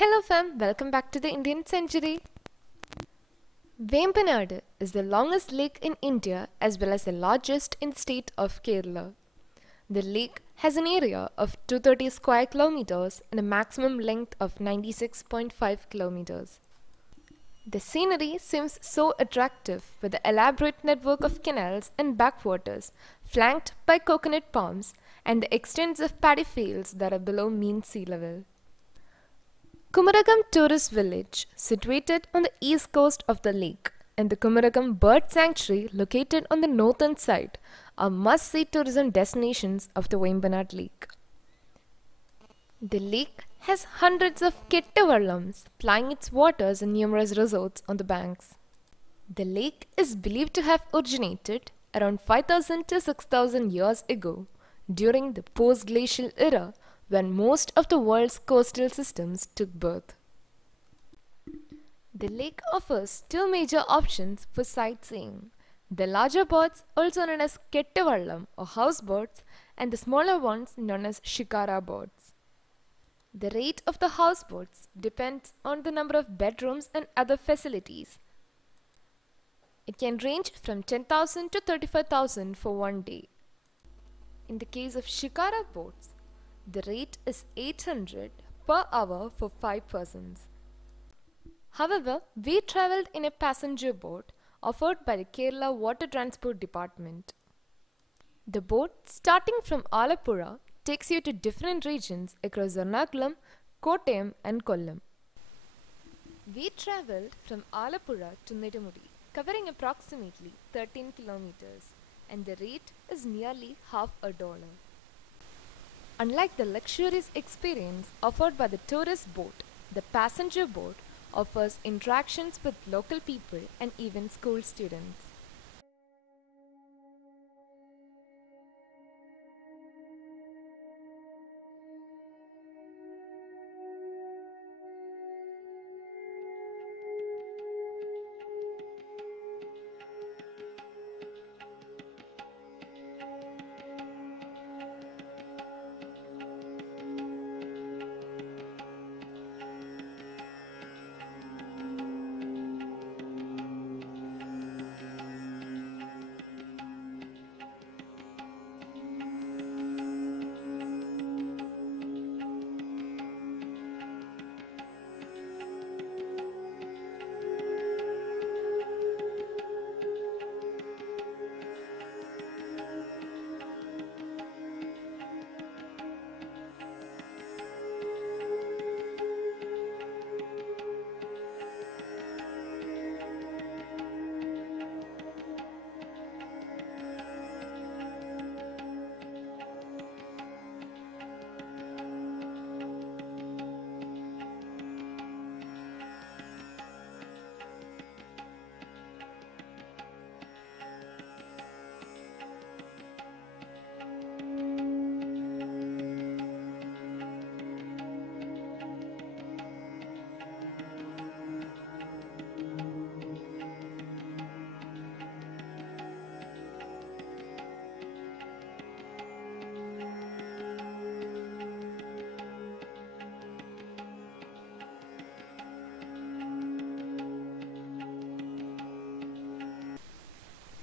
Hello fam, welcome back to the Indian Century. Vembanad is the longest lake in India as well as the largest in the state of Kerala. The lake has an area of 230 square kilometers and a maximum length of 96.5 kilometers. The scenery seems so attractive with the elaborate network of canals and backwaters flanked by coconut palms and the extensive paddy fields that are below mean sea level. Kumaragam Tourist Village, situated on the east coast of the lake, and the Kumaragam Bird Sanctuary, located on the northern side, are must-see tourism destinations of the Vembanad Lake. The lake has hundreds of kettavallams plying its waters in numerous resorts on the banks. The lake is believed to have originated around 5,000 to 6,000 years ago during the post-glacial era when most of the world's coastal systems took birth. The lake offers two major options for sightseeing. The larger boats, also known as kettavallam or houseboats, and the smaller ones known as shikara boats. The rate of the houseboats depends on the number of bedrooms and other facilities. It can range from 10,000 to 35,000 for one day. In the case of shikara boats, the rate is 800 per hour for 5 persons. However, we travelled in a passenger boat offered by the Kerala Water Transport Department. The boat, starting from Alappuzha, takes you to different regions across Ernakulam, Kottayam and Kollam. We travelled from Alappuzha to Nedumudi, covering approximately 13 kilometers, and the rate is nearly $50. Unlike the luxurious experience offered by the tourist boat, the passenger boat offers interactions with local people and even school students.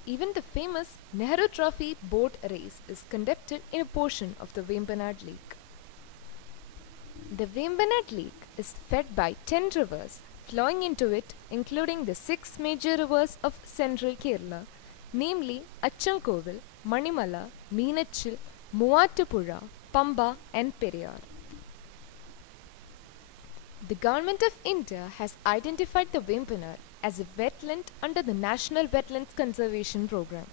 Even the famous Nehru Trophy boat race is conducted in a portion of the Vembanad Lake. The Vembanad Lake is fed by 10 rivers flowing into it, including the 6 major rivers of central Kerala, namely Achankovil, Manimala, Meenachil, Muvattupuzha, Pamba and Periyar. The Government of India has identified the Vembanad as a wetland under the National Wetlands Conservation Program.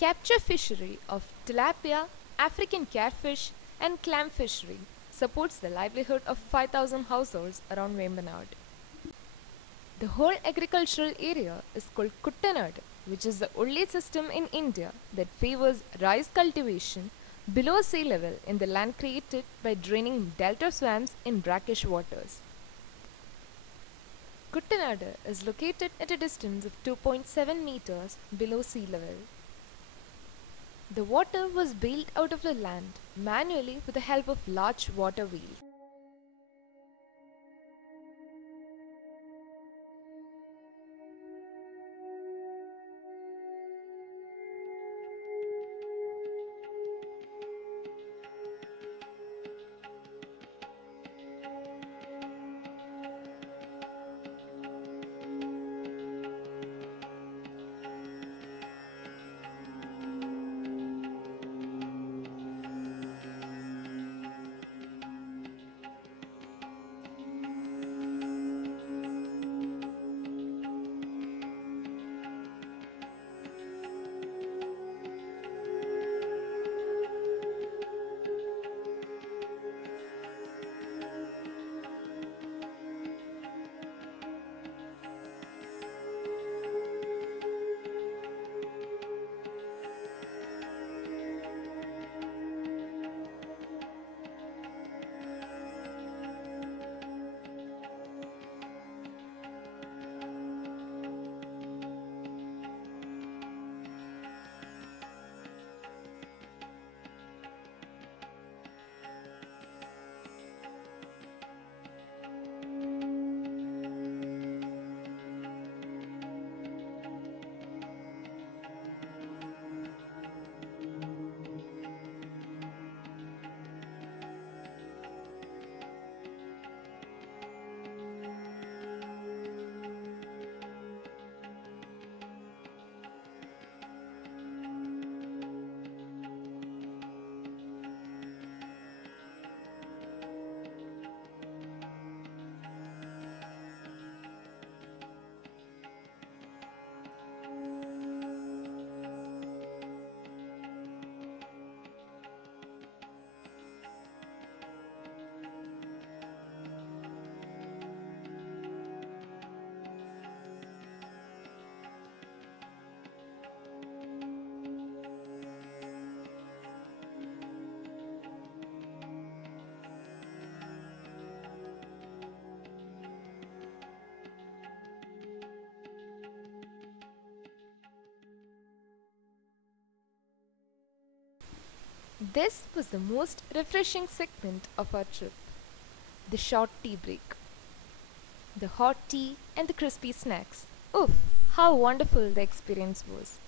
Capture fishery of tilapia, African catfish, and clam fishery supports the livelihood of 5,000 households around Vembanad. The whole agricultural area is called Kuttanad, which is the only system in India that favors rice cultivation below sea level in the land created by draining delta swamps in brackish waters. Kuttanad is located at a distance of 2.7 meters below sea level. The water was bailed out of the land manually with the help of large water wheel. This was the most refreshing segment of our trip, the short tea break. The hot tea and the crispy snacks. Oof, how wonderful the experience was.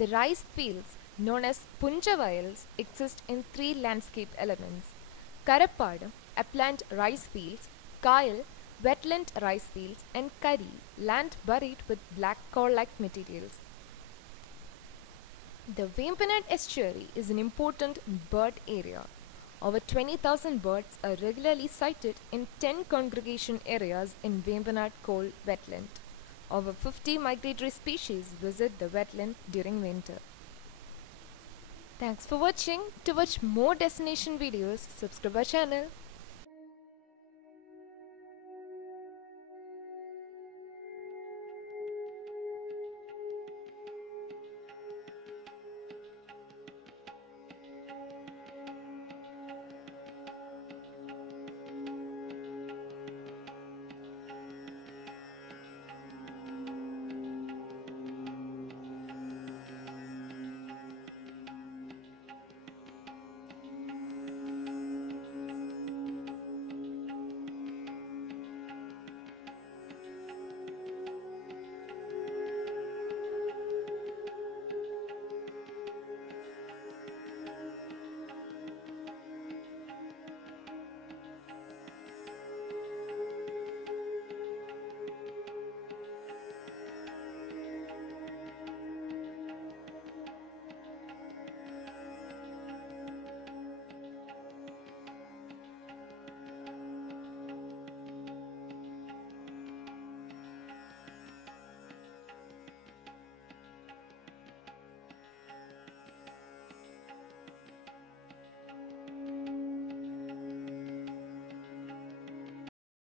The rice fields, known as Punjavayals, exist in three landscape elements: Karappadu, upland rice fields; Kayal, wetland rice fields; and Kari, land buried with black coal-like materials. The Vembanad estuary is an important bird area. Over 20,000 birds are regularly sighted in 10 congregation areas in Vembanad coal wetland. Over 50 migratory species visit the wetland during winter. Thanks for watching. To watch more destination videos, subscribe our channel.